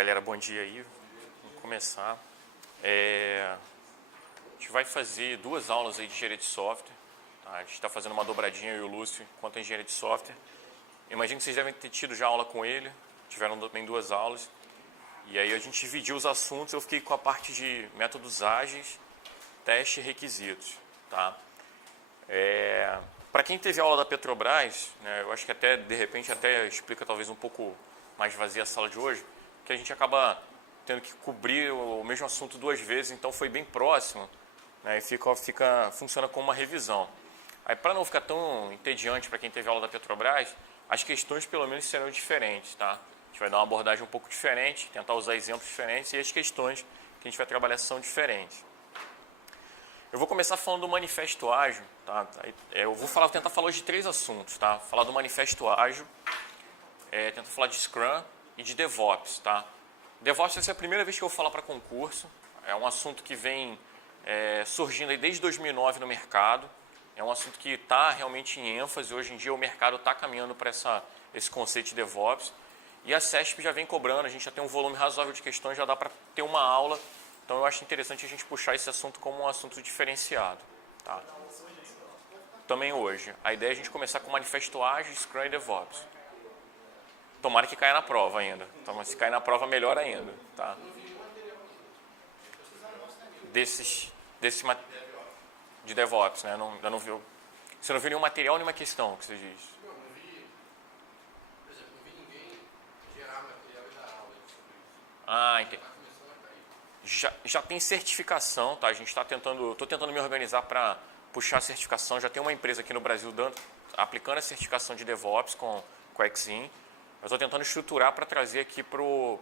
galera, bom dia aí. Vamos começar. A gente vai fazer 2 aulas aí de engenharia de software. Tá? A gente está fazendo uma dobradinha, eu e o Lúcio, quanto a engenharia de software. Imagino que vocês devem ter tido já aula com ele. Tiveram também 2 aulas. E aí a gente dividiu os assuntos. Eu fiquei com a parte de métodos ágeis, teste e requisitos. Tá? Para quem teve aula da Petrobras, né, eu acho que até, de repente, até explica talvez um pouco mais vazia a sala de hoje, que a gente acaba tendo que cobrir o mesmo assunto 2 vezes, então foi bem próximo, né, e funciona como uma revisão. Aí, para não ficar tão entediante para quem teve aula da Petrobras, as questões pelo menos serão diferentes, tá? A gente vai dar uma abordagem um pouco diferente, tentar usar exemplos diferentes, e as questões que a gente vai trabalhar são diferentes. Eu vou começar falando do manifesto ágil, tá? Eu vou tentar falar hoje de 3 assuntos, tá? Falar do manifesto ágil, tentar falar de Scrum e de DevOps, tá? DevOps vai ser a primeira vez que eu vou falar para concurso. É um assunto que vem surgindo aí desde 2009 no mercado. É um assunto que está realmente em ênfase. Hoje em dia o mercado está caminhando para esse conceito de DevOps. E a CESP já vem cobrando, a gente já tem um volume razoável de questões, já dá para ter uma aula. Então eu acho interessante a gente puxar esse assunto como um assunto diferenciado. Tá? Também hoje. A ideia é a gente começar com manifesto ágil, Scrum e DevOps. Tomara que caia na prova ainda. Então, se cair na prova, melhor ainda. Tá? De DevOps, né? Ainda não viu. Você não viu nenhum material, nenhuma questão que você diz? Não vi. Por exemplo, não vi ninguém gerar material e dar aula sobre isso. Entendi. Já tem certificação, tá? A gente está estou tentando me organizar para puxar a certificação. Já tem uma empresa aqui no Brasil aplicando a certificação de DevOps com a Exim. Eu estou tentando estruturar para trazer aqui para o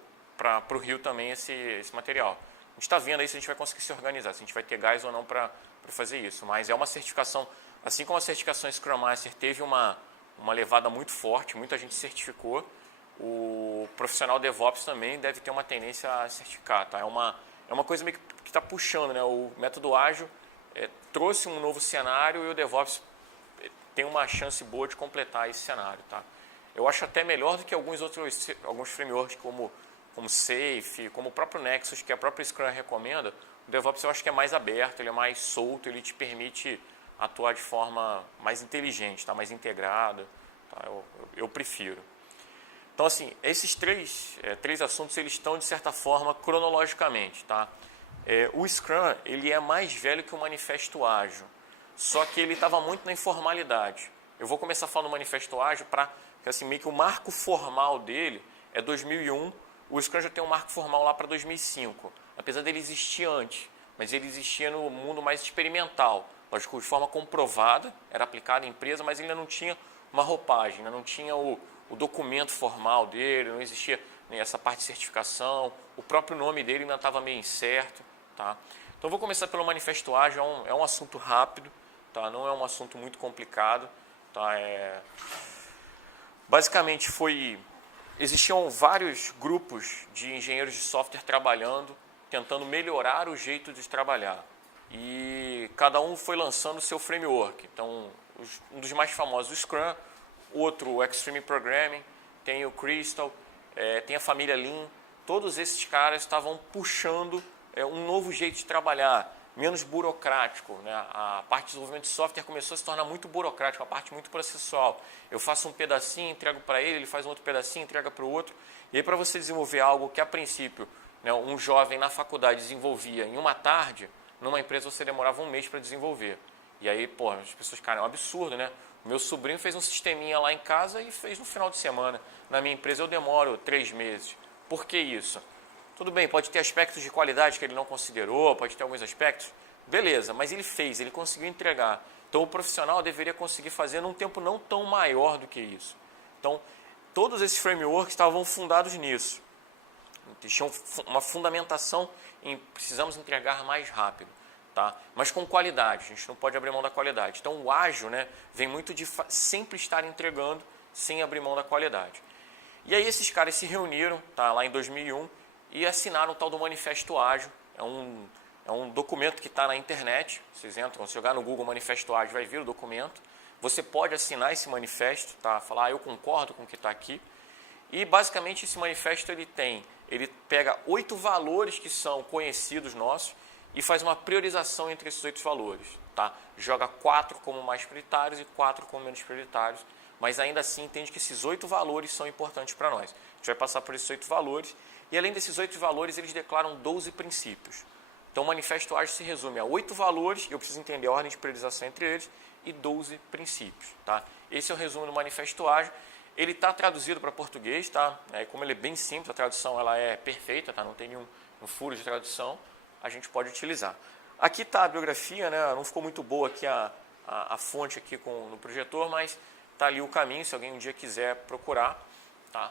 Rio também esse material. A gente está vendo aí se a gente vai conseguir se organizar, se a gente vai ter gás ou não para fazer isso. Mas é uma certificação, assim como a certificação Scrum Master teve uma levada muito forte, muita gente certificou, o profissional DevOps também deve ter uma tendência a certificar. Tá? É uma coisa meio que está puxando, né? O método ágil trouxe um novo cenário e o DevOps tem uma chance boa de completar esse cenário. Tá? Eu acho até melhor do que alguns frameworks como Safe, como o próprio Nexus, que a própria Scrum recomenda. O DevOps eu acho que é mais aberto, ele é mais solto, ele te permite atuar de forma mais inteligente, tá? Mais integrada. Tá? Eu prefiro. Então, assim, esses três assuntos eles estão, de certa forma, cronologicamente. Tá? O Scrum ele é mais velho que o Manifesto Ágil, só que ele estava muito na informalidade. Eu vou começar falando do Manifesto Ágil para... Assim, meio que o marco formal dele é 2001, o Scrum já tem um marco formal lá para 2005, apesar dele existir antes, mas ele existia no mundo mais experimental, lógico, de forma comprovada, era aplicado em empresa, mas ele ainda não tinha uma roupagem, ainda não tinha o documento formal dele, não existia essa parte de certificação, o próprio nome dele ainda estava meio incerto. Tá? Então, eu vou começar pelo Manifesto Ágil, é um assunto rápido, tá? Não é um assunto muito complicado. Tá? Basicamente, existiam vários grupos de engenheiros de software trabalhando, tentando melhorar o jeito de trabalhar. E cada um foi lançando o seu framework. Então, um dos mais famosos, o Scrum, outro, o Extreme Programming, tem o Crystal, tem a família Lean. Todos esses caras estavam puxando um novo jeito de trabalhar, menos burocrático, né? A parte de desenvolvimento de software começou a se tornar muito burocrática, uma parte muito processual. Eu faço um pedacinho, entrego para ele faz um outro pedacinho, entrega para o outro. E aí, para você desenvolver algo que, a princípio, né, um jovem na faculdade desenvolvia em uma tarde, numa empresa você demorava 1 mês para desenvolver. E aí, pô, as pessoas, cara, é um absurdo, né? O meu sobrinho fez um sisteminha lá em casa e fez no final de semana. Na minha empresa eu demoro 3 meses. Por que isso? Tudo bem, pode ter aspectos de qualidade que ele não considerou, pode ter alguns aspectos, beleza, mas ele fez, ele conseguiu entregar. Então, o profissional deveria conseguir fazer num tempo não tão maior do que isso. Então, todos esses frameworks estavam fundados nisso. Tinham uma fundamentação em precisamos entregar mais rápido, tá? Mas com qualidade, a gente não pode abrir mão da qualidade. Então, o ágil, né, vem muito de sempre estar entregando sem abrir mão da qualidade. E aí, esses caras se reuniram, tá, lá em 2001, e assinaram o tal do Manifesto Ágil. É um documento que está na internet. Vocês entram, se jogar no Google Manifesto Ágil, vai vir o documento. Você pode assinar esse manifesto, tá? Falar, eu concordo com o que está aqui. E, basicamente, esse manifesto ele tem ele pega 8 valores que são conhecidos nossos e faz uma priorização entre esses 8 valores. Tá? Joga 4 como mais prioritários e 4 como menos prioritários, mas ainda assim entende que esses 8 valores são importantes para nós. A gente vai passar por esses 8 valores e além desses 8 valores eles declaram 12 princípios. Então o Manifesto Ágil se resume a 8 valores, eu preciso entender a ordem de priorização entre eles, e 12 princípios. Tá? Esse é o resumo do Manifesto Ágil. Ele está traduzido para português, tá? Como ele é bem simples, a tradução ela é perfeita, tá? Não tem nenhum furo de tradução, a gente pode utilizar. Aqui está a bibliografia, né? Não ficou muito boa aqui a fonte aqui no projetor, mas está ali o caminho, se alguém um dia quiser procurar. Tá?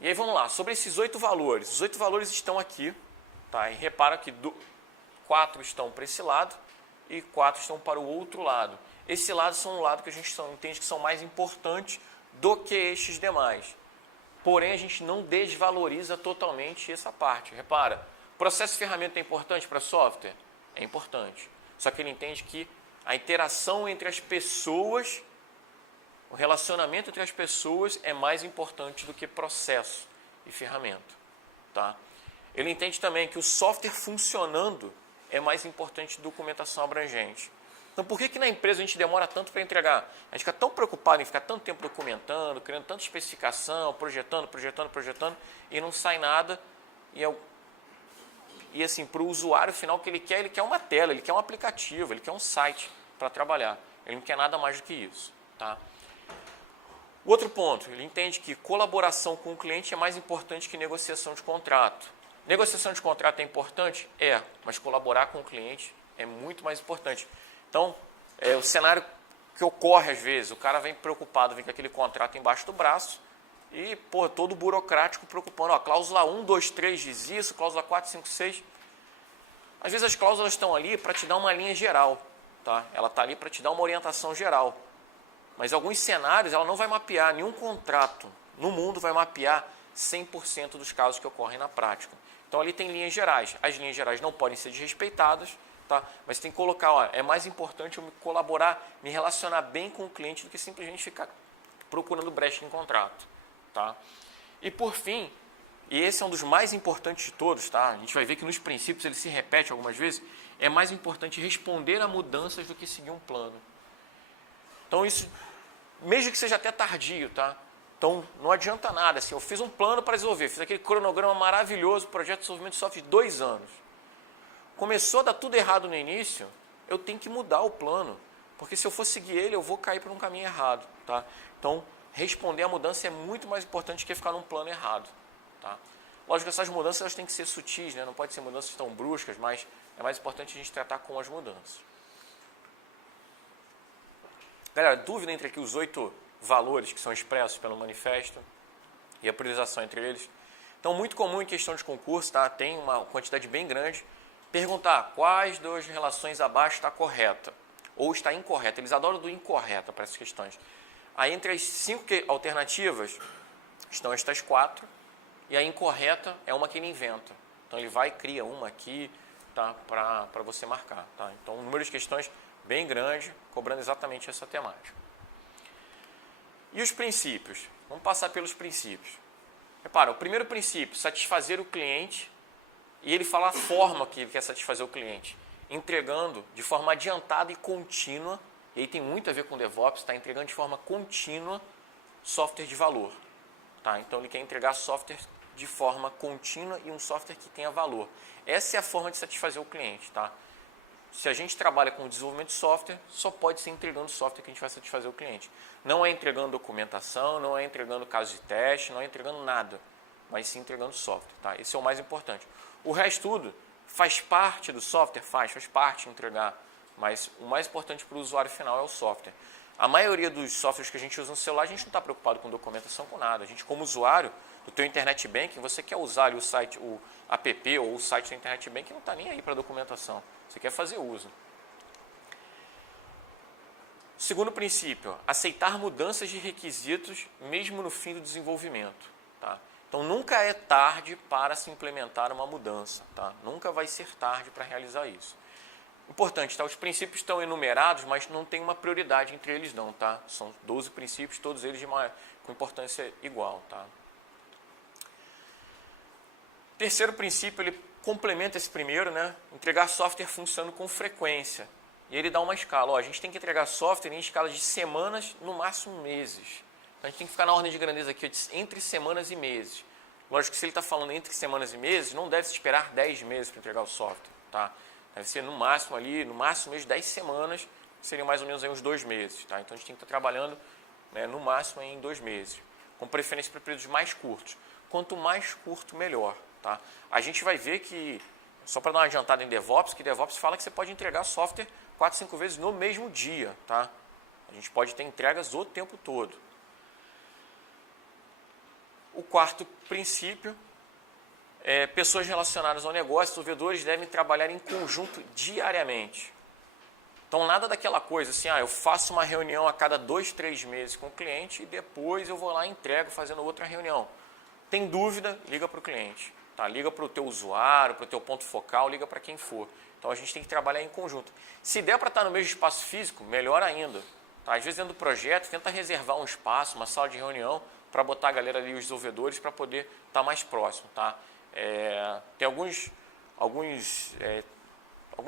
E aí vamos lá, sobre esses 8 valores. Os 8 valores estão aqui, tá? E repara que 4 estão para esse lado e 4 estão para o outro lado. Esse lado são um lado que a gente entende que são mais importantes do que estes demais. Porém, a gente não desvaloriza totalmente essa parte. Repara, processo e ferramenta é importante para software? É importante. Só que ele entende que a interação entre as pessoas, o relacionamento entre as pessoas é mais importante do que processo e ferramenta. Tá? Ele entende também que o software funcionando é mais importante que documentação abrangente. Então, por que na empresa a gente demora tanto para entregar? A gente fica tão preocupado em ficar tanto tempo documentando, criando tanta especificação, projetando, e não sai nada. E assim, para o usuário final, o que ele quer uma tela, ele quer um aplicativo, ele quer um site para trabalhar. Ele não quer nada mais do que isso. Tá? O outro ponto, ele entende que colaboração com o cliente é mais importante que negociação de contrato. Negociação de contrato é importante? É, mas colaborar com o cliente é muito mais importante. Então, o cenário que ocorre às vezes, o cara vem preocupado, vem com aquele contrato embaixo do braço e, todo burocrático preocupando. Ó, cláusula 1, 2, 3 diz isso, cláusula 4, 5, 6. Às vezes as cláusulas estão ali para te dar uma linha geral. Tá? Ela está ali para te dar uma orientação geral. Mas em alguns cenários ela não vai mapear, nenhum contrato no mundo vai mapear 100% dos casos que ocorrem na prática. Então ali tem linhas gerais. As linhas gerais não podem ser desrespeitadas. Tá? Mas tem que colocar, é mais importante eu me colaborar, me relacionar bem com o cliente do que simplesmente ficar procurando brecha em contrato. Tá? E por fim, e esse é um dos mais importantes de todos, tá? A gente vai ver que nos princípios ele se repete algumas vezes, é mais importante responder a mudanças do que seguir um plano. Então isso, mesmo que seja até tardio, tá? Então não adianta nada, assim, eu fiz um plano para resolver, fiz aquele cronograma maravilhoso, projeto de desenvolvimento de software de 2 anos. Começou a dar tudo errado no início, eu tenho que mudar o plano. Porque se eu for seguir ele, eu vou cair por um caminho errado. Tá? Então, responder à mudança é muito mais importante que ficar num plano errado. Tá? Lógico que essas mudanças elas têm que ser sutis, né? Não pode ser mudanças tão bruscas, mas é mais importante a gente tratar com as mudanças. Galera, dúvida entre aqui os 8 valores que são expressos pelo manifesto e a priorização entre eles. Então, muito comum em questão de concurso, tá? Tem uma quantidade bem grande. Perguntar quais das relações abaixo está correta ou está incorreta. Eles adoram do incorreta para essas questões. Aí entre as 5 alternativas estão estas 4 e a incorreta é uma que ele inventa. Então ele vai e cria uma aqui, tá, para você marcar. Tá? Então um número de questões bem grande, cobrando exatamente essa temática. E os princípios? Vamos passar pelos princípios. Repara, o primeiro princípio, satisfazer o cliente. E ele fala a forma que ele quer satisfazer o cliente, entregando de forma adiantada e contínua, e aí tem muito a ver com DevOps, está entregando de forma contínua software de valor. Tá? Então ele quer entregar software de forma contínua e um software que tenha valor. Essa é a forma de satisfazer o cliente. Tá? Se a gente trabalha com desenvolvimento de software, só pode ser entregando software que a gente vai satisfazer o cliente. Não é entregando documentação, não é entregando casos de teste, não é entregando nada, mas sim entregando software. Tá? Esse é o mais importante. O resto tudo faz parte do software? Faz parte de entregar, mas o mais importante para o usuário final é o software. A maioria dos softwares que a gente usa no celular, a gente não está preocupado com documentação, com nada. A gente, como usuário do teu Internet Banking, você quer usar ali o site, o app ou o site do Internet Banking, não está nem aí para documentação. Você quer fazer uso. Segundo princípio, aceitar mudanças de requisitos mesmo no fim do desenvolvimento. Tá? Então, nunca é tarde para se implementar uma mudança. Tá? Nunca vai ser tarde para realizar isso. Importante, tá? Os princípios estão enumerados, mas não tem uma prioridade entre eles não. Tá? São 12 princípios, todos eles com importância igual. Tá? Terceiro princípio, ele complementa esse primeiro, né? Entregar software funcionando com frequência. E ele dá uma escala. Ó, a gente tem que entregar software em escala de semanas, no máximo meses. Então, a gente tem que ficar na ordem de grandeza aqui, entre semanas e meses. Lógico que se ele está falando entre semanas e meses, não deve se esperar 10 meses para entregar o software. Tá? Deve ser no máximo ali, no máximo mesmo 10 semanas, seriam mais ou menos aí uns 2 meses. Tá? Então, a gente tem que estar trabalhando, né, no máximo aí em 2 meses. Com preferência para períodos mais curtos. Quanto mais curto, melhor. Tá? A gente vai ver que, só para dar uma adiantada em DevOps, que DevOps fala que você pode entregar software 4, 5 vezes no mesmo dia. Tá? A gente pode ter entregas o tempo todo. O quarto princípio é pessoas relacionadas ao negócio, desenvolvedores devem trabalhar em conjunto diariamente. Então, nada daquela coisa assim, eu faço uma reunião a cada 2, 3 meses com o cliente e depois eu vou lá e entrego fazendo outra reunião. Tem dúvida? Liga para o cliente. Tá? Liga para o teu usuário, para o teu ponto focal, liga para quem for. Então, a gente tem que trabalhar em conjunto. Se der para estar no mesmo espaço físico, melhor ainda. Tá? Às vezes, dentro do projeto, tenta reservar um espaço, uma sala de reunião, para botar a galera ali, os desenvolvedores, para poder estar mais próximo. Tá? Tem algumas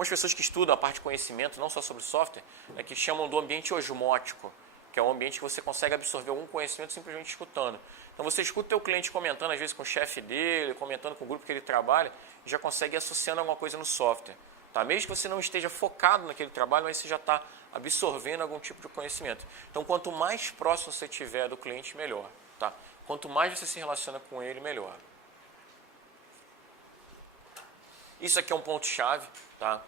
pessoas que estudam a parte de conhecimento, não só sobre software, que chamam do ambiente osmótico, que é um ambiente que você consegue absorver algum conhecimento simplesmente escutando. Então, você escuta o teu cliente comentando, às vezes, com o chefe dele, comentando com o grupo que ele trabalha, e já consegue ir associando alguma coisa no software. Tá? Mesmo que você não esteja focado naquele trabalho, mas você já está absorvendo algum tipo de conhecimento. Então, quanto mais próximo você estiver do cliente, melhor. Tá? Quanto mais você se relaciona com ele, melhor. Isso aqui é um ponto-chave. Tá?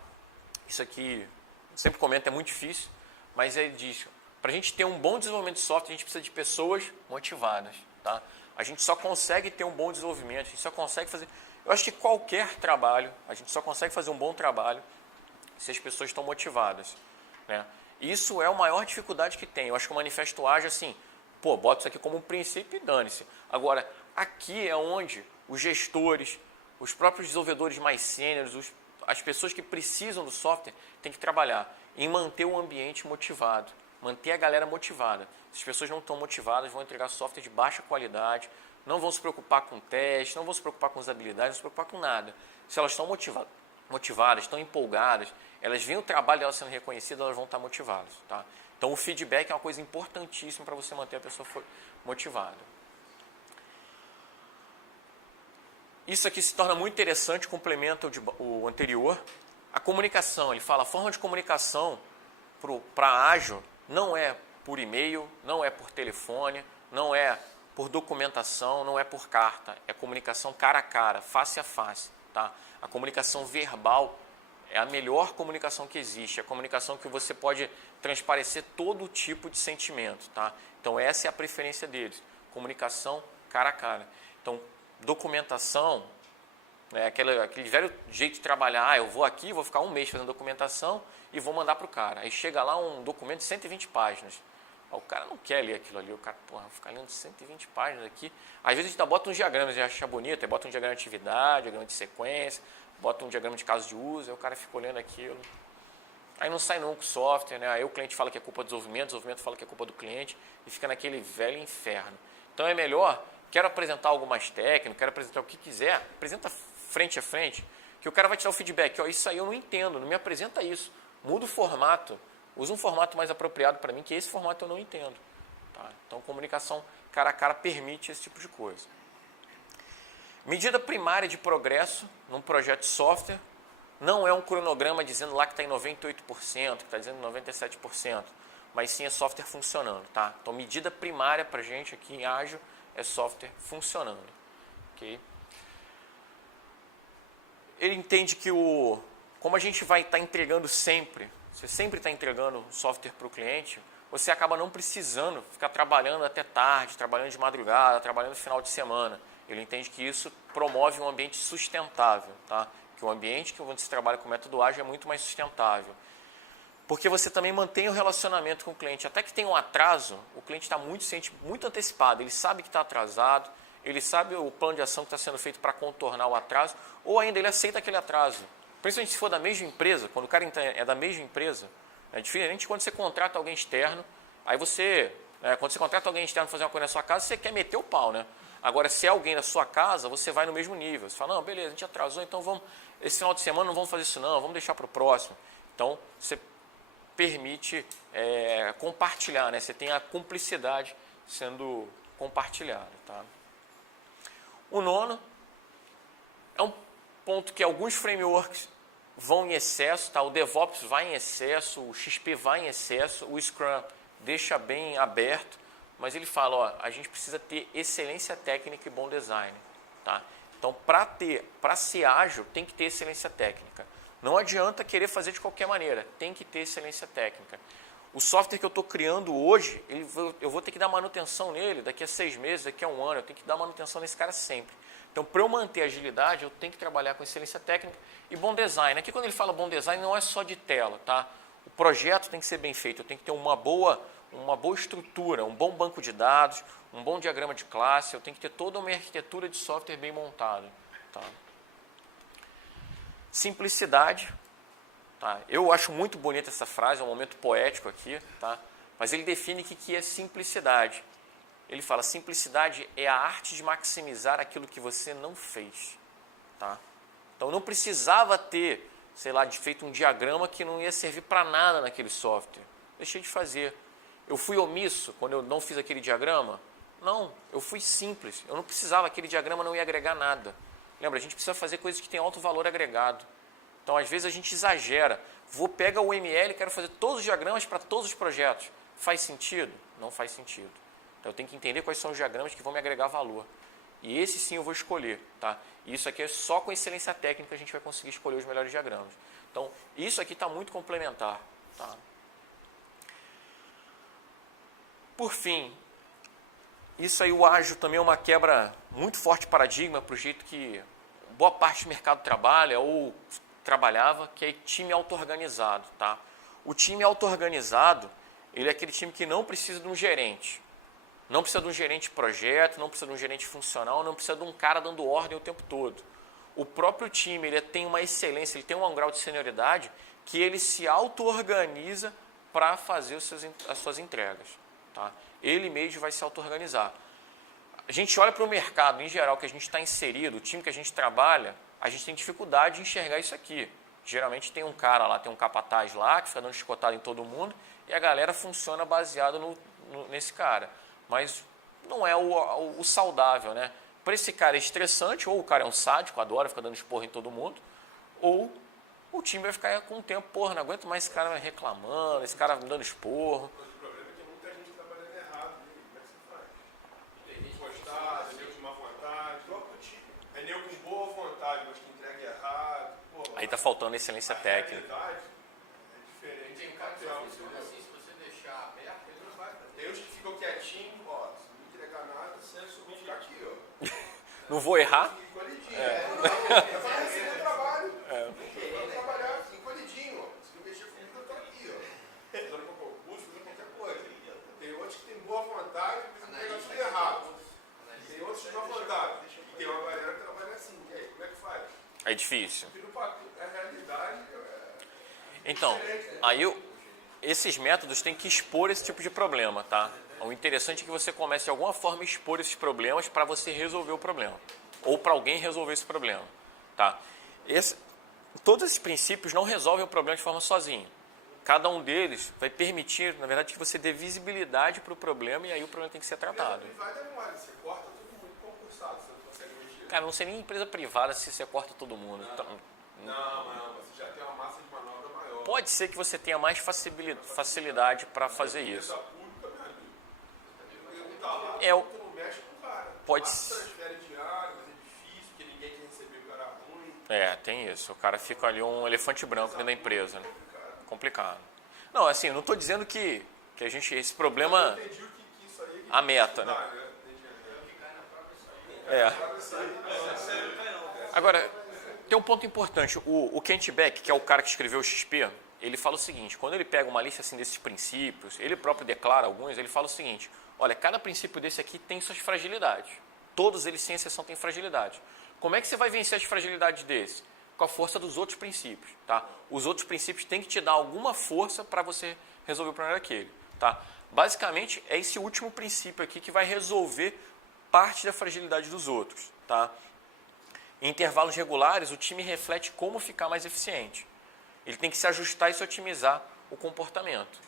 Isso aqui, eu sempre comento, é muito difícil, mas ele diz, para a gente ter um bom desenvolvimento de software, a gente precisa de pessoas motivadas. Tá? A gente só consegue ter um bom desenvolvimento, a gente só consegue fazer... Eu acho que qualquer trabalho, a gente só consegue fazer um bom trabalho se as pessoas estão motivadas. Né? Isso é a maior dificuldade que tem. Eu acho que o Manifesto Ágil, assim, bota isso aqui como um princípio e dane-se. Agora, aqui é onde os gestores, os próprios desenvolvedores mais sêniores, as pessoas que precisam do software têm que trabalhar em manter o ambiente motivado, manter a galera motivada. Se as pessoas não estão motivadas, vão entregar software de baixa qualidade, não vão se preocupar com teste, não vão se preocupar com usabilidade, não vão se preocupar com nada. Se elas estão motivadas, estão empolgadas, elas veem o trabalho delas sendo reconhecido, elas vão estar motivadas. Tá? Então, o feedback é uma coisa importantíssima para você manter a pessoa motivada. Isso aqui se torna muito interessante, complementa o anterior. A comunicação, ele fala, a forma de comunicação para ágil não é por e-mail, não é por telefone, não é por documentação, não é por carta. É comunicação cara a cara, face a face. Tá? A comunicação verbal é a melhor comunicação que existe. É a comunicação que você pode transparecer todo tipo de sentimento. Tá? Então, essa é a preferência deles. Comunicação cara a cara. Então, documentação, aquele velho jeito de trabalhar, eu vou aqui, vou ficar um mês fazendo documentação e vou mandar para o cara. Aí chega lá um documento de 120 páginas. O cara não quer ler aquilo ali, o cara, vou ficar lendo 120 páginas aqui. Às vezes a gente bota uns diagramas e acha bonito, aí bota um diagrama de atividade, diagrama de sequência, bota um diagrama de caso de uso, aí o cara fica olhando aquilo. Aí não sai não com o software, né? Aí o cliente fala que é culpa do desenvolvimento fala que é culpa do cliente e fica naquele velho inferno. Então é melhor, quero apresentar algo mais técnico, quero apresentar o que quiser, apresenta frente a frente, que o cara vai te dar o feedback, isso aí eu não entendo, não me apresenta isso, muda o formato, usa um formato mais apropriado para mim, que esse formato eu não entendo. Tá? Então, comunicação cara a cara permite esse tipo de coisa. Medida primária de progresso num projeto de software não é um cronograma dizendo lá que está em 98%, que está dizendo 97%, mas sim é software funcionando. Tá? Então, medida primária para a gente aqui em Ágil é software funcionando. Okay? Ele entende que como a gente vai estar entregando sempre, você sempre está entregando software para o cliente, você acaba não precisando ficar trabalhando até tarde, trabalhando de madrugada, trabalhando no final de semana. Ele entende que isso promove um ambiente sustentável, tá? Que o ambiente onde se trabalha com o método ágil é muito mais sustentável. Porque você também mantém o relacionamento com o cliente. Até que tem um atraso, o cliente está muito antecipado, ele sabe que está atrasado, ele sabe o plano de ação que está sendo feito para contornar o atraso, ou ainda ele aceita aquele atraso. Principalmente se for da mesma empresa, quando o cara é da mesma empresa, é diferente quando você contrata alguém externo, aí quando você contrata alguém externo para fazer uma coisa na sua casa, você quer meter o pau, né? Agora, se é alguém da sua casa, você vai no mesmo nível. Você fala, não, beleza, a gente atrasou, então vamos, esse final de semana não vamos fazer isso não, vamos deixar para o próximo. Então, você permite compartilhar, né? Você tem a cumplicidade sendo compartilhada. Tá? O nono é um ponto que alguns frameworks vão em excesso, tá? O DevOps vai em excesso, o XP vai em excesso, o Scrum deixa bem aberto, mas ele fala, ó, a gente precisa ter excelência técnica e bom design. Tá? Então, para ser ágil, tem que ter excelência técnica. Não adianta querer fazer de qualquer maneira, tem que ter excelência técnica. O software que eu estou criando hoje, eu vou ter que dar manutenção nele daqui a 6 meses, daqui a 1 ano, eu tenho que dar manutenção nesse cara sempre. Então, para eu manter a agilidade, eu tenho que trabalhar com excelência técnica e bom design. Aqui, quando ele fala bom design, não é só de tela, tá? O projeto tem que ser bem feito, eu tenho que ter uma boa estrutura, um bom banco de dados, um bom diagrama de classe, eu tenho que ter toda uma arquitetura de software bem montada. Tá? Simplicidade. Tá? Eu acho muito bonita essa frase, é um momento poético aqui, tá? Mas ele define o que é simplicidade. Ele fala, simplicidade é a arte de maximizar aquilo que você não fez. Tá? Então, não precisava ter, sei lá, feito um diagrama que não ia servir para nada naquele software. Deixei de fazer. Eu fui omisso quando eu não fiz aquele diagrama? Não, eu fui simples. Eu não precisava, aquele diagrama não ia agregar nada. Lembra, a gente precisa fazer coisas que têm alto valor agregado. Então, às vezes, a gente exagera. Pega o ML e quero fazer todos os diagramas para todos os projetos. Faz sentido? Não faz sentido. Então, eu tenho que entender quais são os diagramas que vão me agregar valor. E esse sim eu vou escolher. Tá? E isso aqui é só com excelência técnica que a gente vai conseguir escolher os melhores diagramas. Então, isso aqui está muito complementar. Tá? Por fim, isso aí, o ágil também é uma quebra muito forte de paradigma para o jeito que boa parte do mercado trabalha ou trabalhava, que é time auto-organizado. Tá? O time auto-organizado, ele é aquele time que não precisa de um gerente. Não precisa de um gerente de projeto, não precisa de um gerente funcional, não precisa de um cara dando ordem o tempo todo. O próprio time ele tem uma excelência, ele tem um grau de senioridade que ele se auto-organiza para fazer as suas entregas. Tá? Ele mesmo vai se auto-organizar. A gente olha para o mercado em geral que a gente está inserido, o time que a gente trabalha, a gente tem dificuldade de enxergar isso aqui. Geralmente tem um cara lá, tem um capataz lá que fica dando chicotada em todo mundo e a galera funciona baseado nesse cara. Mas não é o saudável, né? Para esse cara é estressante, ou o cara é um sádico, adora ficar dando esporro em todo mundo, ou o time vai ficar com o tempo, porra, não aguento mais esse cara reclamando, esse cara me dando esporro. Mas o problema é que muita gente trabalhando errado, né? Como é que você faz? Tem gente gostar, nego de má vontade, próprio time. É nego com boa vontade, mas que entrega errado. Porra, aí está faltando excelência técnica. É diferente. Tem um cara que só funciona assim, se você deixar aberto, ele não vai fazer. Tem uns que ficam quietinhos, ó, se não entregar nada, você vou ficar aqui, ó. Não vou errar? Eu faço esse trabalho. Eu vou trabalhar assim, encolhidinho, ó. Se não mexer comigo, eu tô aqui, ó. Fazendo concurso, fazendo qualquer coisa. Tem outros que têm boa vontade, mas entregam tudo errado. Tem outros de má vontade. E tem uma galera que trabalha assim. E aí, como é que faz? É difícil. A realidade Então, aí esses métodos têm que expor esse tipo de problema, tá? O interessante é que você comece de alguma forma a expor esses problemas para você resolver o problema. Ou para alguém resolver esse problema, tá? Todos esses princípios não resolvem o problema de forma sozinho. Cada um deles vai permitir, na verdade, que você dê visibilidade para o problema e aí o problema tem que ser tratado. privada é mole, você corta todo mundo concursado, você não consegue mexer. Cara, não sei nem empresa privada se você corta todo mundo. Não, você já tem uma massa de manobra maior. Pode ser que você tenha mais facilidade para fazer isso. Tu não mexe com o cara. Pode transfere diário, mas é difícil, porque ninguém quer receber o cara ruim. Tem isso. O cara fica ali um elefante branco dentro da empresa. Né? Complicado. Não, assim, eu não estou dizendo que a gente, esse problema... Eu entendi que isso aí... A meta, né? Agora, tem um ponto importante. O Kent Beck, que é o cara que escreveu o XP, ele fala o seguinte, quando ele pega uma lista assim, desses princípios, ele próprio declara alguns, ele fala o seguinte, olha, cada princípio desse aqui tem suas fragilidades. Todos eles, sem exceção, têm fragilidade. Como é que você vai vencer as fragilidades desse? Com a força dos outros princípios. Tá? Os outros princípios têm que te dar alguma força para você resolver o problema daquele. Tá? Basicamente, é esse último princípio aqui que vai resolver parte da fragilidade dos outros. Tá? Em intervalos regulares, o time reflete como ficar mais eficiente. Ele tem que se ajustar e se otimizar o comportamento.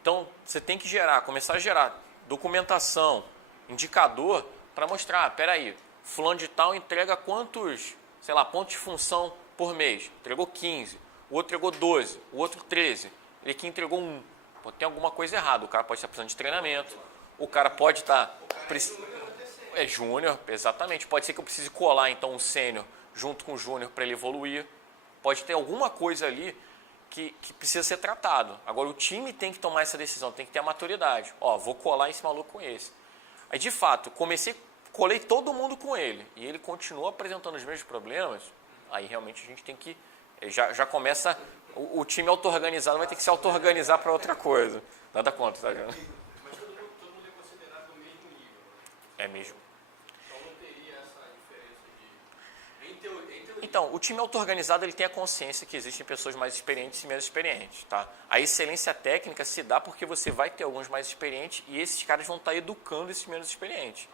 Então, você tem que começar a gerar documentação, indicador, para mostrar, peraí, fulano de tal entrega quantos, sei lá, pontos de função por mês? Entregou 15, o outro entregou 12, o outro 13, ele aqui entregou 1. Pô, tem alguma coisa errada, o cara pode estar precisando de treinamento, o cara pode estar... É júnior, exatamente. Pode ser que eu precise colar então um sênior junto com o júnior para ele evoluir. Pode ter alguma coisa ali que precisa ser tratado. Agora o time tem que tomar essa decisão, tem que ter a maturidade. Ó, vou colar esse maluco com esse. Aí de fato, colei todo mundo com ele e ele continua apresentando os mesmos problemas, aí realmente a gente tem que... Já começa... O time auto-organizado vai ter que se auto-organizar para outra coisa. Nada contra, tá vendo? Mas todo mundo é considerado do mesmo nível. É mesmo. Então não teria essa diferença de... Em teoria... Então, o time auto-organizado ele tem a consciência que existem pessoas mais experientes e menos experientes. Tá? A excelência técnica se dá porque você vai ter alguns mais experientes e esses caras vão estar educando esses menos experientes.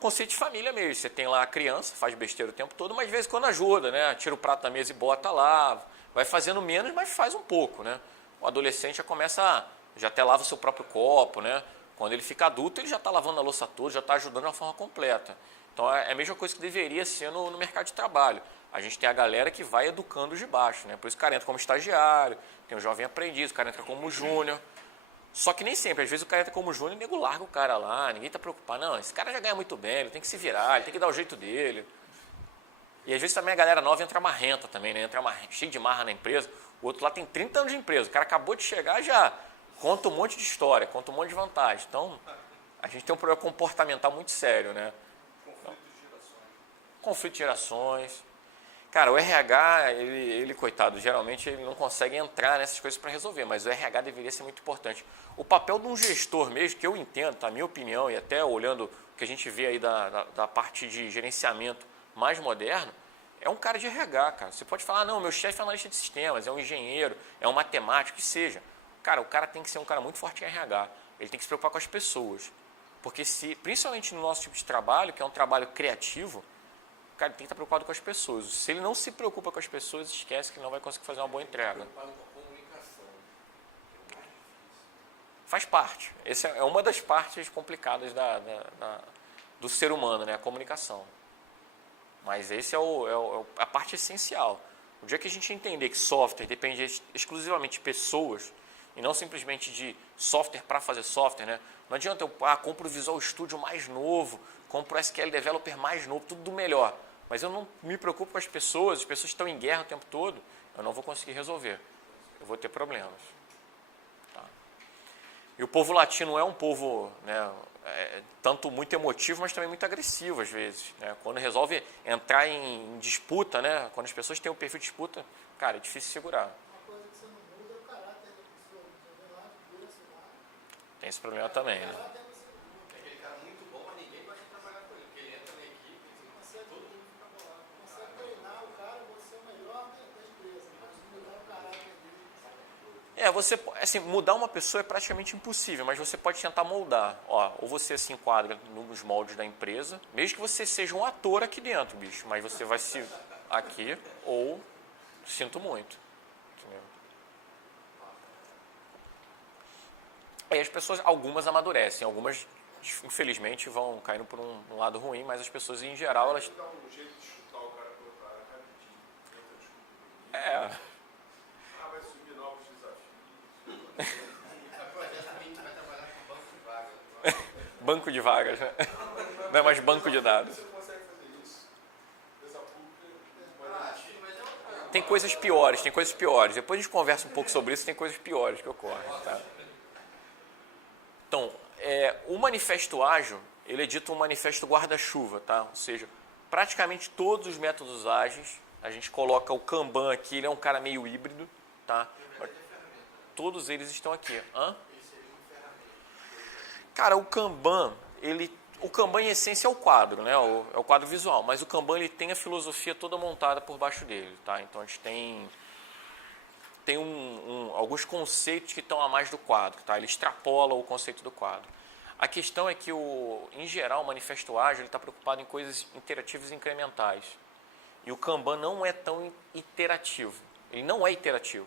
Conceito de família mesmo. Você tem lá a criança, faz besteira o tempo todo, mas de vez em quando ajuda, né? Tira o prato da mesa e bota lá. Vai fazendo menos, mas faz um pouco, né? O adolescente já até lava o seu próprio copo, né? Quando ele fica adulto, ele já está lavando a louça toda, já está ajudando de uma forma completa. Então, é a mesma coisa que deveria ser no mercado de trabalho. A gente tem a galera que vai educando os de baixo, né? Por isso o cara entra como estagiário, tem o jovem aprendiz, o cara entra como júnior. Só que nem sempre, às vezes o cara entra como júnior e o nego larga o cara lá, ninguém está preocupado. Não, esse cara já ganha muito bem, ele tem que se virar, ele tem que dar o jeito dele. E às vezes também a galera nova entra marrenta também, né? Entra cheio de marra na empresa. O outro lá tem 30 anos de empresa, o cara acabou de chegar já conta um monte de história, conta um monte de vantagem. Então, a gente tem um problema comportamental muito sério, né? Conflito de gerações. Cara, o RH, ele coitado, geralmente ele não consegue entrar nessas coisas para resolver, mas o RH deveria ser muito importante. O papel de um gestor mesmo, que eu entendo, tá, a minha opinião, e até olhando o que a gente vê aí da parte de gerenciamento mais moderno, é um cara de RH, cara. Você pode falar, não, meu chefe é analista de sistemas, é um engenheiro, é um matemático, que seja. Cara, o cara tem que ser um cara muito forte em RH. Ele tem que se preocupar com as pessoas. Porque principalmente no nosso tipo de trabalho, que é um trabalho criativo, o cara tem que estar preocupado com as pessoas. Se ele não se preocupa com as pessoas, esquece que ele não vai conseguir fazer uma boa entrega. Faz parte. Essa é uma das partes complicadas do ser humano, né? A comunicação. Mas esse é a parte essencial. O dia que a gente entender que software depende exclusivamente de pessoas e não simplesmente de software para fazer software, né? Não adianta eu compro o Visual Studio mais novo, compro o SQL Developer mais novo, tudo do melhor. Mas eu não me preocupo com as pessoas estão em guerra o tempo todo, eu não vou conseguir resolver. Eu vou ter problemas. Tá? E o povo latino é um povo, né, tanto muito emotivo, mas também muito agressivo às vezes. Né? Quando resolve entrar em disputa, né, quando as pessoas têm um perfil de disputa, cara, é difícil segurar. Tem esse problema também, né? É aquele cara muito bom, mas ninguém gosta de trabalhar com ele. Porque ele entra na equipe e todo mundo fica bolado. Você treinar o cara, você é o melhor da empresa, mas mudar o caráter dele. Assim, mudar uma pessoa é praticamente impossível, mas você pode tentar moldar. Ó, ou você se enquadra nos moldes da empresa, mesmo que você seja um ator aqui dentro, bicho, mas você vai se aqui, ou sinto muito. Aí as pessoas, algumas amadurecem, algumas infelizmente vão caindo por um lado ruim, mas as pessoas em geral, elas... Dá um jeito de chutar o cara pelo cara, rapidinho. É. Vai subir novos desafios. Vai trabalhar com banco de vagas. Banco de vagas, né? Não é mais banco de dados. Você consegue fazer isso? Empresa pública... Tem coisas piores. Depois a gente conversa um pouco sobre isso, tem coisas piores que ocorrem, tá? Então, o manifesto ágil, ele é dito um manifesto guarda-chuva, tá? Ou seja, praticamente todos os métodos ágeis, a gente coloca o Kanban aqui, ele é um cara meio híbrido, tá? Todos eles estão aqui. Hã? Cara, o Kanban em essência é o quadro, né? É o quadro visual, mas o Kanban ele tem a filosofia toda montada por baixo dele, tá? Então a gente tem alguns conceitos que estão a mais do quadro, tá? Ele extrapola o conceito do quadro. A questão é que, em geral, o manifesto ágil está preocupado em coisas interativas e incrementais. E o Kanban não é tão iterativo. Ele não é iterativo.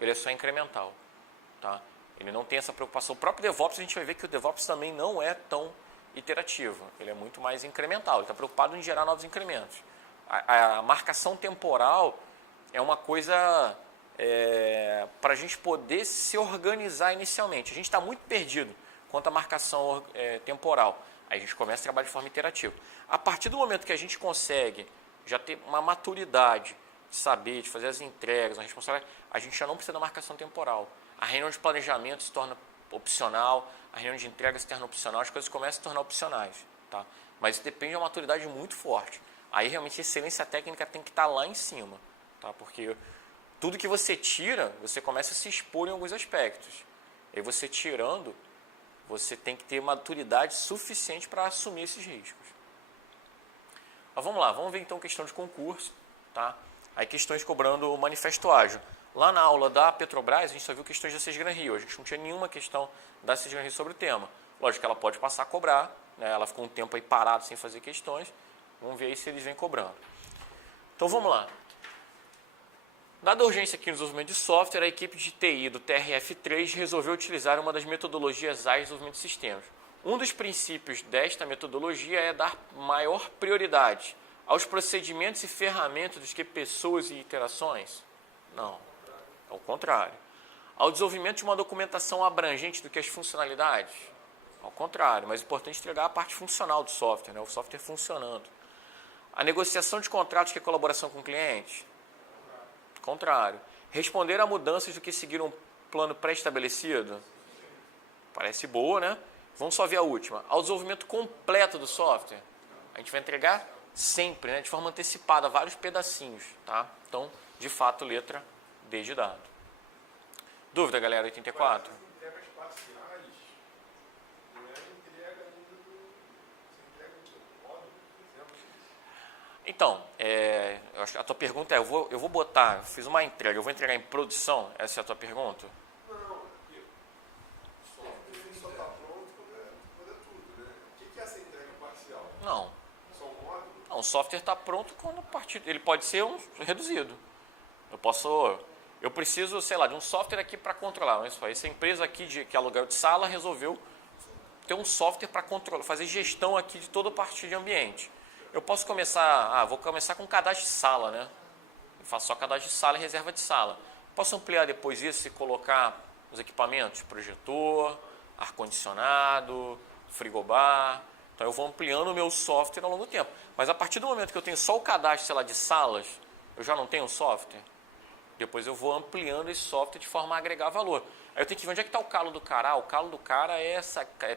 Ele é só incremental. Tá? Ele não tem essa preocupação. O próprio DevOps, a gente vai ver que o DevOps também não é tão iterativo. Ele é muito mais incremental. Ele está preocupado em gerar novos incrementos. A marcação temporal é uma coisa para a gente poder se organizar inicialmente. A gente está muito perdido quanto à marcação temporal. Aí a gente começa a trabalhar de forma iterativa. A partir do momento que a gente consegue já ter uma maturidade de saber, de fazer as entregas, uma responsabilidade, a gente já não precisa da marcação temporal. A reunião de planejamento se torna opcional, a reunião de entrega se torna opcional, as coisas começam a se tornar opcionais. Tá? Mas isso depende de uma maturidade muito forte. Aí realmente a excelência técnica tem que estar lá em cima. Tá? Porque tudo que você tira, você começa a se expor em alguns aspectos. Aí você tirando, você tem que ter maturidade suficiente para assumir esses riscos. Mas vamos lá, vamos ver então questão de concurso. Tá? Aí questões cobrando o manifesto ágil. Lá na aula da Petrobras, a gente só viu questões da Cisgran Rio. A gente não tinha nenhuma questão da Cisgran Rio sobre o tema. Lógico que ela pode passar a cobrar. Né? Ela ficou um tempo aí parada sem fazer questões. Vamos ver aí se eles vêm cobrando. Então vamos lá. Dada a urgência aqui no desenvolvimento de software, a equipe de TI do TRF3 resolveu utilizar uma das metodologias ágeis de desenvolvimento de sistemas. Um dos princípios desta metodologia é dar maior prioridade aos procedimentos e ferramentas do que pessoas e interações? Não, ao contrário. Ao desenvolvimento de uma documentação abrangente do que as funcionalidades? Ao contrário, mas é importante entregar a parte funcional do software, né? O software funcionando. A negociação de contratos que é colaboração com o cliente? Contrário. Responder a mudanças do que seguir um plano pré-estabelecido? Parece boa, né? Vamos só ver a última. Ao desenvolvimento completo do software? A gente vai entregar sempre, né? De forma antecipada, vários pedacinhos. Tá? Então, de fato, letra D de dado. Dúvida, galera? 84? Entregas parciais não é entrega ainda você entrega o módulo, por exemplo. Então, eu acho que a tua pergunta é, eu vou botar, eu fiz uma entrega, eu vou entregar em produção? Essa é a tua pergunta? Não, porque o software só está pronto quando é tudo, né? O que é essa entrega parcial? Não. Só um módulo? Não, o software está pronto quando a partir, ele pode ser reduzido. Eu preciso, sei lá, de um software aqui para controlar. Essa empresa aqui que é aluguel de sala resolveu ter um software para controlar, fazer gestão aqui de toda a parte de ambiente. Eu posso começar, vou começar com cadastro de sala, né? Eu faço só cadastro de sala e reserva de sala. Posso ampliar depois isso e colocar os equipamentos, projetor, ar-condicionado, frigobar. Então eu vou ampliando o meu software ao longo do tempo. Mas a partir do momento que eu tenho só o cadastro, sei lá, de salas, eu já não tenho software. Depois eu vou ampliando esse software de forma a agregar valor. Aí eu tenho que ver onde é que está o calo do cara. O calo do cara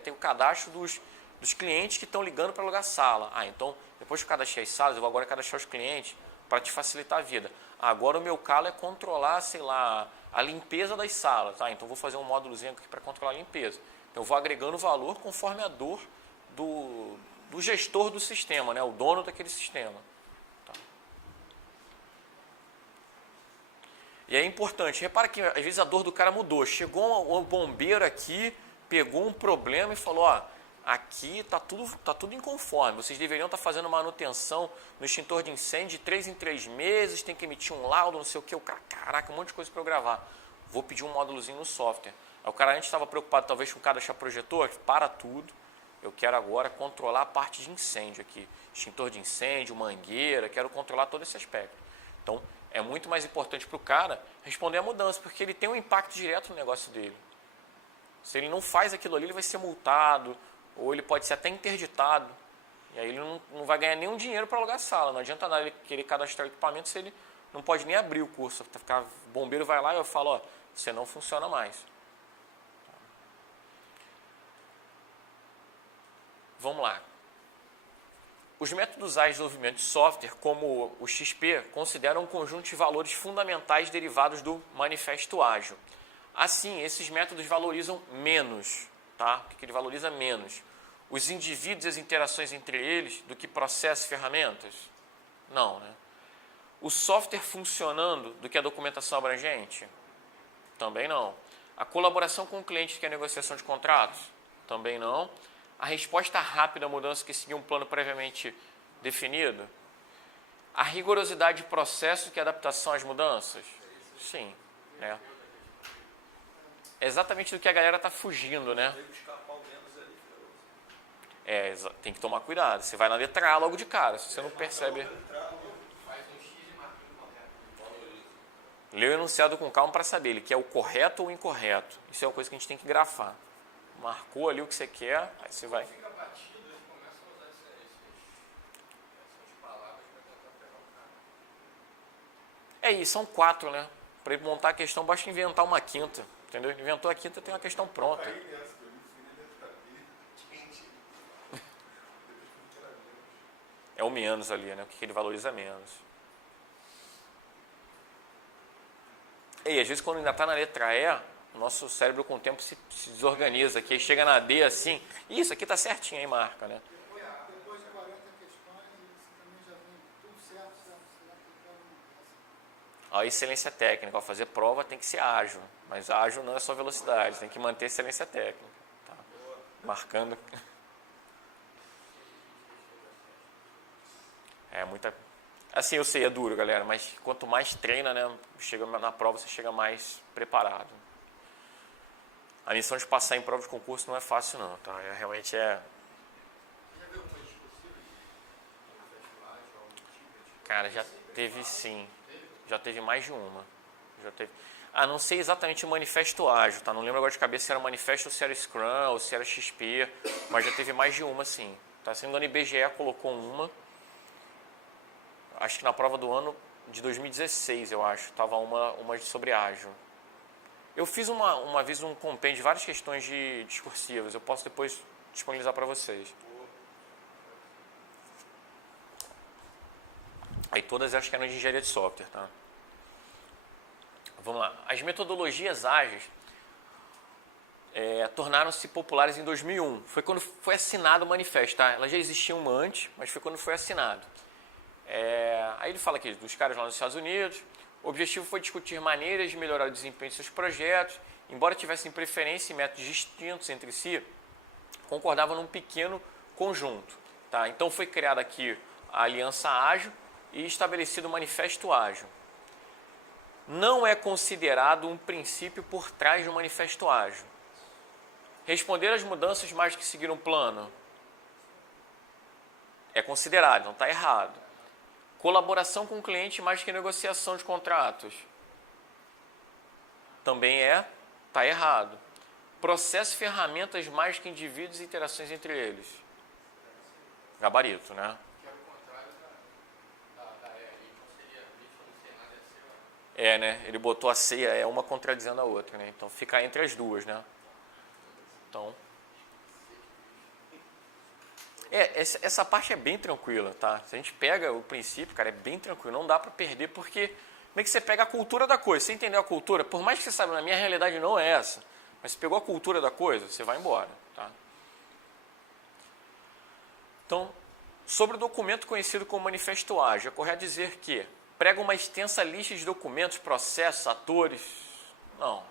tem o cadastro dos clientes que estão ligando para alugar sala. Então, depois que eu cadastrei as salas, eu vou agora cadastrar os clientes para te facilitar a vida. Agora o meu calo é controlar, sei lá, a limpeza das salas. Então eu vou fazer um módulozinho aqui para controlar a limpeza. Então eu vou agregando valor conforme a dor do gestor do sistema, né? O dono daquele sistema. E é importante, repara que às vezes a dor do cara mudou. Chegou um bombeiro aqui, pegou um problema e falou, aqui está tudo inconforme. Vocês deveriam estar fazendo manutenção no extintor de incêndio de 3 em 3 meses, tem que emitir um laudo, não sei o que. Caraca, um monte de coisa para eu gravar. Vou pedir um módulozinho no software. Aí o cara antes estava preocupado talvez com o cadastrar projetor, para tudo. Eu quero agora controlar a parte de incêndio aqui. Extintor de incêndio, mangueira, quero controlar todo esse aspecto. Então, é muito mais importante para o cara responder à mudança, porque ele tem um impacto direto no negócio dele. Se ele não faz aquilo ali, ele vai ser multado, ou ele pode ser até interditado. E aí ele não vai ganhar nenhum dinheiro para alugar a sala. Não adianta nada ele querer cadastrar o equipamento se ele não pode nem abrir o curso. O bombeiro vai lá e eu falo, você não funciona mais. Vamos lá. Os métodos ágeis de desenvolvimento de software, como o XP, consideram um conjunto de valores fundamentais derivados do manifesto ágil. Assim, esses métodos valorizam menos, tá? O que ele valoriza menos? Os indivíduos e as interações entre eles do que processos e ferramentas? Não, né? O software funcionando do que a documentação abrangente? Também não. A colaboração com o cliente, que é a negociação de contratos? Também não. A resposta rápida à mudança que seguir um plano previamente definido. A rigorosidade de processo que é adaptação às mudanças. Sim. É exatamente do que a galera está fugindo, né? Tem que tomar cuidado. Você vai na letra A logo de cara, se você não percebe. Lê o enunciado com calma para saber, ele quer o correto ou o incorreto. Isso é uma coisa que a gente tem que grafar. Marcou ali o que você quer, aí você vai. Fica batido, eles começam a usar essas palavras para tentar pegar o cara. E são 4, né? Para ele montar a questão, basta inventar uma quinta. Entendeu? Inventou a quinta, tem uma questão pronta. É o menos ali, né? O que ele valoriza menos. E às vezes quando ainda está na letra E, o nosso cérebro com o tempo se desorganiza, que aí chega na D assim, isso aqui está certinho, aí marca, né? Depois de 40 questões, você também já vem tudo certo. A excelência técnica, ao fazer prova tem que ser ágil, mas ágil não é só velocidade, tem que manter a excelência técnica. Tá? Marcando. Muita. Assim, eu sei, é duro, galera, mas quanto mais treina, né, chega na prova, você chega mais preparado. A missão de passar em prova de concurso não é fácil, não, tá? Realmente é. Já viu alguma discussão de festival, algum tipo? Cara, já teve sim. Já teve mais de uma. Já teve. Não sei exatamente o manifesto ágil, tá? Não lembro agora de cabeça se era manifesto ou se era Scrum ou se era XP, mas já teve mais de uma, sim. Tá? Se não me engano, o IBGE colocou uma. Acho que na prova do ano de 2016, eu acho, estava uma sobre ágil. Eu fiz uma vez um compêndio de várias questões discursivas, eu posso depois disponibilizar para vocês. Aí todas acho que eram de engenharia de software, tá? Vamos lá. As metodologias ágeis tornaram-se populares em 2001. Foi quando foi assinado o manifesto, tá? Elas já existiam antes, mas foi quando foi assinado. Aí ele fala aqui dos caras lá nos Estados Unidos. O objetivo foi discutir maneiras de melhorar o desempenho de seus projetos. Embora tivessem preferência e métodos distintos entre si, concordavam num pequeno conjunto. Tá? Então foi criada aqui a Aliança Ágil e estabelecido o Manifesto Ágil. Não é considerado um princípio por trás do Manifesto Ágil. Responder às mudanças mais que seguir um plano é considerado, não está errado. Colaboração com o cliente mais que negociação de contratos também está errado. Processo e ferramentas mais que indivíduos e interações entre eles. Gabarito, né? Que é o contrário da E. Então seria não ser nada a ser. Né? Ele botou a C, uma contradizendo a outra, né? Então fica entre as duas, né? Então. Essa parte é bem tranquila, tá? Se a gente pega o princípio, cara, é bem tranquilo. Não dá para perder, porque como é que você pega a cultura da coisa? Você entendeu a cultura? Por mais que você saiba, na minha realidade não é essa, mas você pegou a cultura da coisa, você vai embora, tá? Então, sobre o documento conhecido como Manifesto Ágil, é correto dizer que prega uma extensa lista de documentos, processos, atores. Não.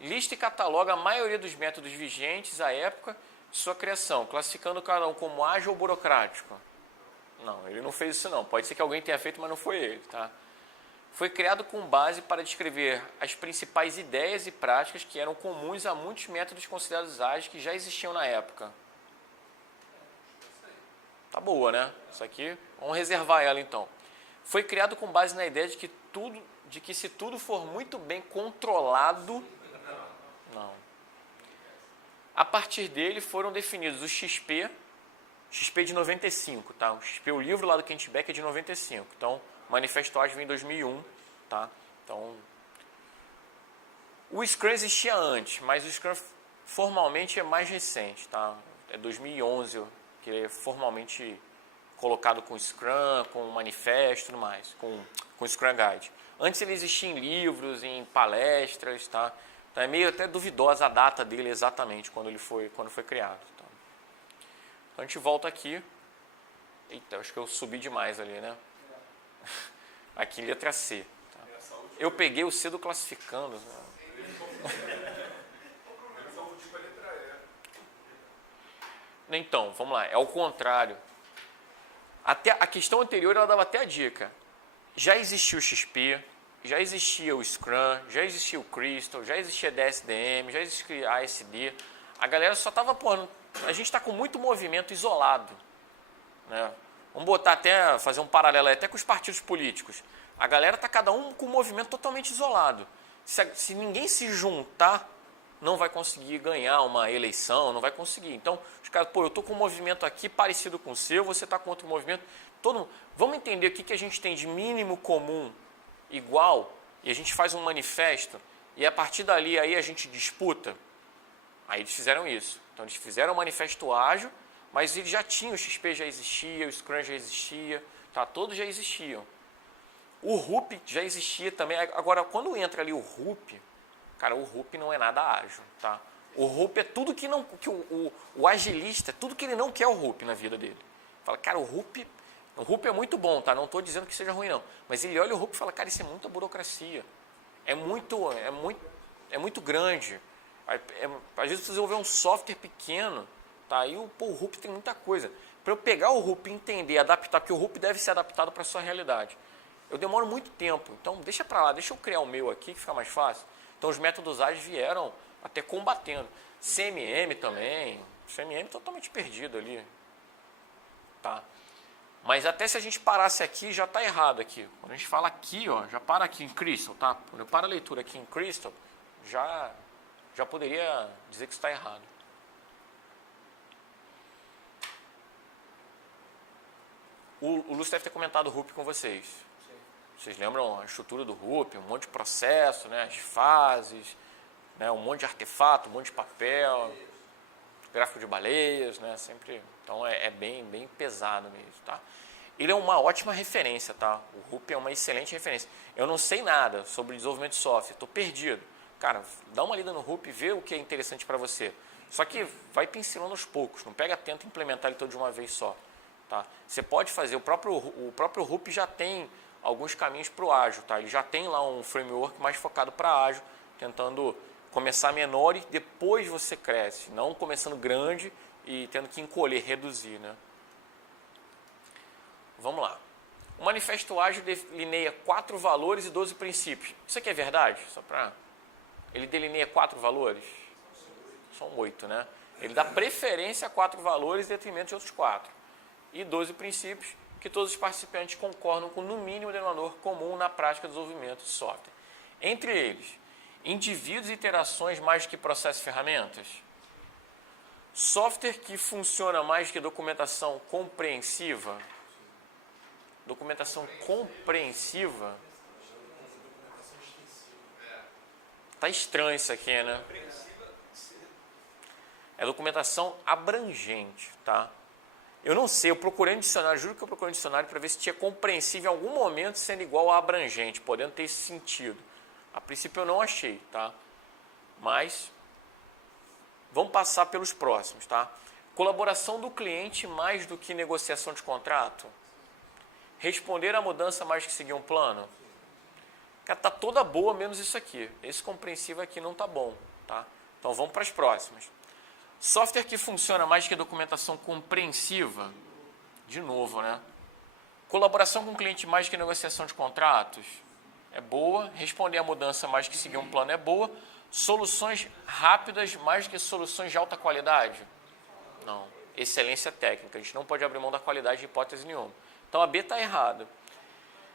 Lista e cataloga a maioria dos métodos vigentes à época de sua criação, classificando cada um como ágil ou burocrático. Não, ele não fez isso não. Pode ser que alguém tenha feito, mas não foi ele. Tá? Foi criado com base para descrever as principais ideias e práticas que eram comuns a muitos métodos considerados ágeis que já existiam na época. Tá boa, né? Isso aqui, vamos reservar ela então. Foi criado com base na ideia de que se tudo for muito bem controlado, não. A partir dele foram definidos o XP de 95, tá? O XP, o livro lá do Kent Beck é de 95. Então, o Manifesto Ágil vem em 2001, tá? Então, o Scrum existia antes, mas o Scrum formalmente é mais recente, tá? É 2011 que ele é formalmente colocado com Scrum, com Manifesto e tudo mais, com Scrum Guide. Antes ele existia em livros, em palestras, tá? Então é meio até duvidosa a data dele exatamente, quando foi criado. Tá? Então a gente volta aqui. Eita, acho que eu subi demais ali, né? Aqui letra C. Tá? Eu peguei o C do classificando. Né? Então, vamos lá, é o contrário. Até a questão anterior, ela dava até a dica. Já existia o XP, já existia o Scrum, já existia o Crystal, já existia DSDM, já existia a ASD. A galera só estava, a gente está com muito movimento isolado, né? Vamos botar até, fazer um paralelo até com os partidos políticos. A galera está cada um com um movimento totalmente isolado. Se ninguém se juntar, não vai conseguir ganhar uma eleição, não vai conseguir. Então, os caras, eu estou com um movimento aqui parecido com o seu, você está com outro movimento. Vamos entender o que a gente tem de mínimo comum igual, e a gente faz um manifesto, e a partir dali aí a gente disputa. Aí eles fizeram isso. Então, eles fizeram um manifesto ágil, mas eles já tinham, o XP já existia, o Scrum já existia, tá? Todos já existiam. O RUP já existia também. Agora, quando entra ali o RUP, cara, o RUP não é nada ágil, tá? O RUP é tudo que não... O agilista, tudo que ele não quer o RUP na vida dele. Fala, cara, o RUP é muito bom, tá? Não estou dizendo que seja ruim, não. Mas ele olha o RUP e fala, cara, isso é muita burocracia. É muito grande. Às vezes, você desenvolver um software pequeno, tá? Aí o RUP tem muita coisa. Para eu pegar o RUP, entender, adaptar, porque o RUP deve ser adaptado para a sua realidade. Eu demoro muito tempo. Então, deixa para lá, deixa eu criar o meu aqui, que fica mais fácil. Então, os métodos ágeis vieram até combatendo. CMM também. CMM totalmente perdido ali. Tá? Mas até se a gente parasse aqui, já está errado aqui. Quando a gente fala aqui, ó, já para aqui em Crystal, tá? Quando eu paro a leitura aqui em Crystal, já poderia dizer que está errado. O Lúcio deve ter comentado o RUP com vocês. Sim. Vocês lembram a estrutura do RUP, um monte de processo, né, as fases, né, um monte de artefato, um monte de papel, gráfico de baleias, né, sempre. Então é bem pesado mesmo, tá? Ele é uma ótima referência, tá? O RUP é uma excelente referência. Eu não sei nada sobre desenvolvimento de software, estou perdido. Cara, dá uma lida no RUP e vê o que é interessante para você. Só que vai pincelando aos poucos, não pega, tenta implementar ele todo de uma vez só. Tá? Você pode fazer, o próprio RUP já tem alguns caminhos para o ágil, tá? Ele já tem lá um framework mais focado para ágil, tentando começar menor e depois você cresce, não começando grande e tendo que encolher, reduzir, né? Vamos lá. O manifesto ágil delineia 4 valores e 12 princípios. Isso aqui é verdade? Ele delineia 4 valores? São 8, né? Ele dá preferência a 4 valores em detrimento de outros 4. E 12 princípios que todos os participantes concordam com, no mínimo, o denominador comum na prática do desenvolvimento de software. Entre eles, indivíduos e interações mais do que processos e ferramentas. Software que funciona mais do que documentação compreensiva. Documentação compreensiva. Tá estranho isso aqui, né? É documentação abrangente, tá? Eu não sei, eu procurei no dicionário, juro que eu procurei no dicionário para ver se tinha compreensível em algum momento sendo igual a abrangente, podendo ter esse sentido. A princípio eu não achei, tá? Mas vamos passar pelos próximos, tá? Colaboração do cliente mais do que negociação de contrato. Responder à mudança mais que seguir um plano. Cara, tá toda boa menos isso aqui. Esse compreensivo aqui não tá bom, tá? Então vamos para as próximas. Software que funciona mais que documentação compreensiva. De novo, né? Colaboração com o cliente mais que negociação de contratos. É boa. Responder à mudança mais que seguir um plano é boa. Soluções rápidas mais que soluções de alta qualidade. Não. Excelência técnica. A gente não pode abrir mão da qualidade de hipótese nenhuma. Então a B está errada.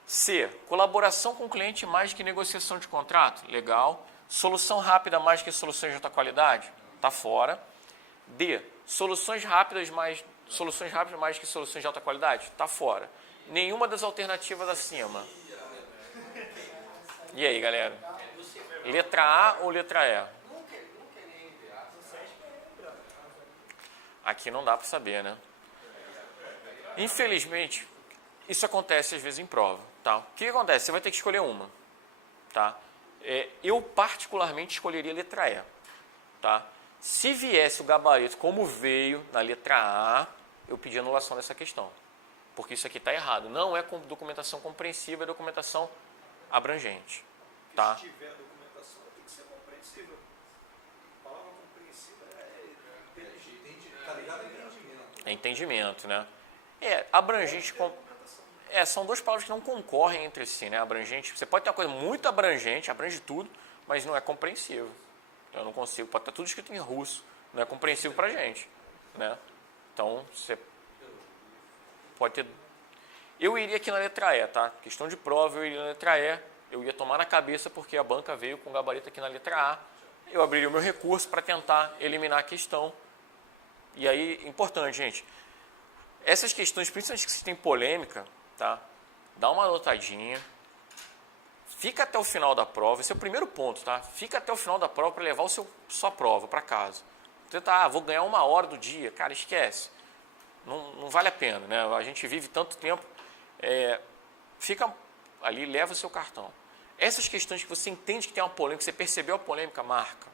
C. Colaboração com o cliente mais que negociação de contrato. Legal. Solução rápida mais que soluções de alta qualidade. Está fora. D. Soluções rápidas mais que soluções de alta qualidade? Está fora. Nenhuma das alternativas acima. E aí, galera? Letra A ou letra E? Aqui não dá para saber, né? Infelizmente, isso acontece às vezes em prova. Tá? O que acontece? Você vai ter que escolher uma. Tá? Eu particularmente escolheria a letra E. Tá? Se viesse o gabarito como veio na letra A, eu pedi anulação dessa questão. Porque isso aqui está errado. Não é documentação compreensiva, é documentação abrangente. Tá? Se tiver documentação, tem que ser compreensível. A palavra compreensiva é inteligente. Tá ligado? É entendimento, né? Abrangente... são duas palavras que não concorrem entre si, né? Abrangente, você pode ter uma coisa muito abrangente, abrange tudo, mas não é compreensível. Eu não consigo, pode estar tudo escrito em russo, não é compreensível pra gente, né? Então, você pode ter... Eu iria aqui na letra E, tá? Questão de prova, eu iria na letra E, eu ia tomar na cabeça porque a banca veio com gabarito aqui na letra A, eu abriria o meu recurso para tentar eliminar a questão. E aí, importante, gente, essas questões, principalmente que tem polêmica, tá? Dá uma anotadinha, fica até o final da prova, esse é o primeiro ponto, tá? Fica até o final da prova para levar sua prova para casa. Tentar, vou ganhar 1 hora do dia, cara, esquece. Não vale a pena, né? A gente vive tanto tempo, fica ali, leva o seu cartão. Essas questões que você entende que tem uma polêmica, você percebeu a polêmica, marca,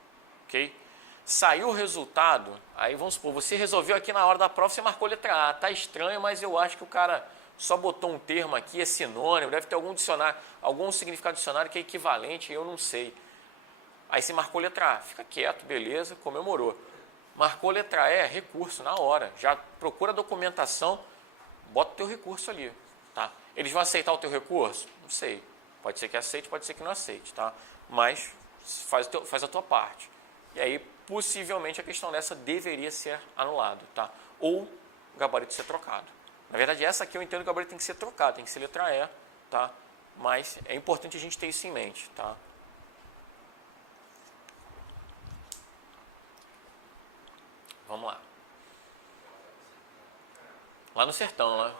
ok? Saiu o resultado, aí vamos supor, você resolveu aqui na hora da prova, você marcou letra A, tá estranho, mas eu acho que o cara só botou um termo aqui, é sinônimo, deve ter algum dicionário, algum significado de dicionário que é equivalente, eu não sei. Aí você marcou letra A, fica quieto, beleza, comemorou. Marcou letra E, recurso, na hora, já procura a documentação, bota o teu recurso ali, tá? Eles vão aceitar o teu recurso? Não sei, pode ser que aceite, pode ser que não aceite, tá? Mas faz a tua parte. E aí, possivelmente, a questão dessa deveria ser anulada, tá? Ou o gabarito ser trocado. Na verdade, essa aqui eu entendo que o gabarito tem que ser trocado, tem que ser letra E, tá? Mas é importante a gente ter isso em mente, tá? Vamos lá. Lá no sertão, né?